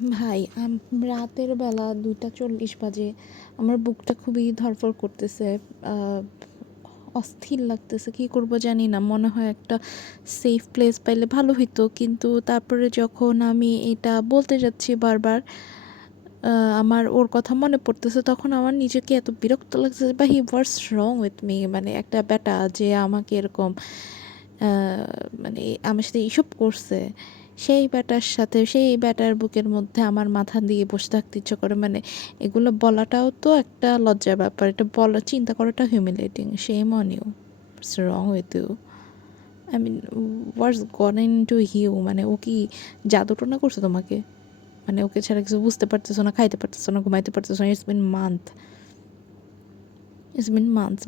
ভাই রাতের বেলা ২টা ৪০ বাজে। আমার বুকটা খুবই ধড়ফড় করতেছে। আহ, অস্থির লাগতেছে, কী করব জানি না। মনে হয় একটা সেফ প্লেস পাইলে ভালো হইতো, কিন্তু তারপরে যখন আমি এটা বলতে যাচ্ছি বারবার, আমার ওর কথা মনে পড়তেছে, তখন আমার নিজেকে এত বিরক্ত লাগছে বা হি হোয়াটস রং উইথ মি। মানে একটা ব্যাটা যে আমাকে এরকম মানে আমার সাথে এইসব করছে, সেই ব্যাটার সাথে সেই ব্যাটার বুকের মধ্যে আমার মাথা দিয়ে বসে থাকতে ইচ্ছে করে। মানে এগুলো বলাটাও তো একটা লজ্জার ব্যাপার, এটা বলা চিন্তা করাটা humiliating. Shame on you, what's wrong with you. I mean, what's gone into you? মানে ও কি জাদুটনা করছে তোমাকে? মানে ওকে ছাড়া কিছু বুঝতে পারতেছো না, খাইতে পারতেছো না, ঘুমাইতে পারতেছো না? ইটস বিন মান্থ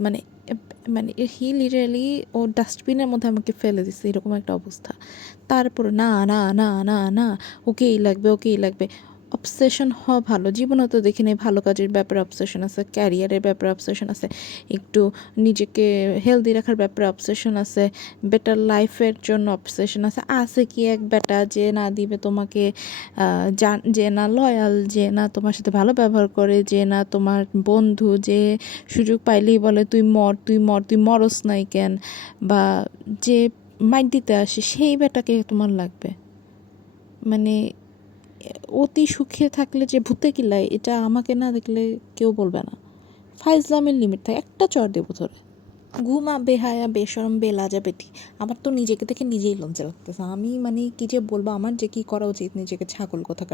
মানে মানে হি লিটারালি ও ডাস্টবিনের মধ্যে আমাকে ফেলে দিচ্ছে, এরকম একটা অবস্থা। তারপরে না না না না না, ওকেই লাগবে, ওকেই লাগবে। অবসেশন হওয়া ভালো, জীবনে তো দেখি নাই ভালো কাজের ব্যাপারে অবসেশন আছে, ক্যারিয়ারের ব্যাপারে অবসেশন আছে, একটু নিজেকে হেলদি রাখার ব্যাপারে অবসেশন আছে, বেটার লাইফের জন্য অবসেশন আছে। আছে কি এক বেটা যে না দিবে তোমাকে, যে না লয়াল, যে না তোমার সাথে ভালো ব্যবহার করে, যে না তোমার বন্ধু, যে সুযোগ পাইলেই বলে তুই মর, তুই মর, তুই মরস নাই কেন, বা যে মাইর দিতে আসে, সেই বেটাকে তোমার লাগবে? মানে অতি সুখে থাকলে যে ভূতে কিলায়, এটা আমাকে না দেখলে কেউ বলবে না। ফাইজলামের লিমিট থাকে, একটা চর দেবো ধরে। ঘুমা বেহায়া বেশরম বেলাজা বেটি। আমার তো নিজেকে দেখে নিজেই লজ্জা লাগতেছে। আমি মানে কি যে বলবো, আমার যে কি করা উচিত, নিজেকে ছাগল কোথাকার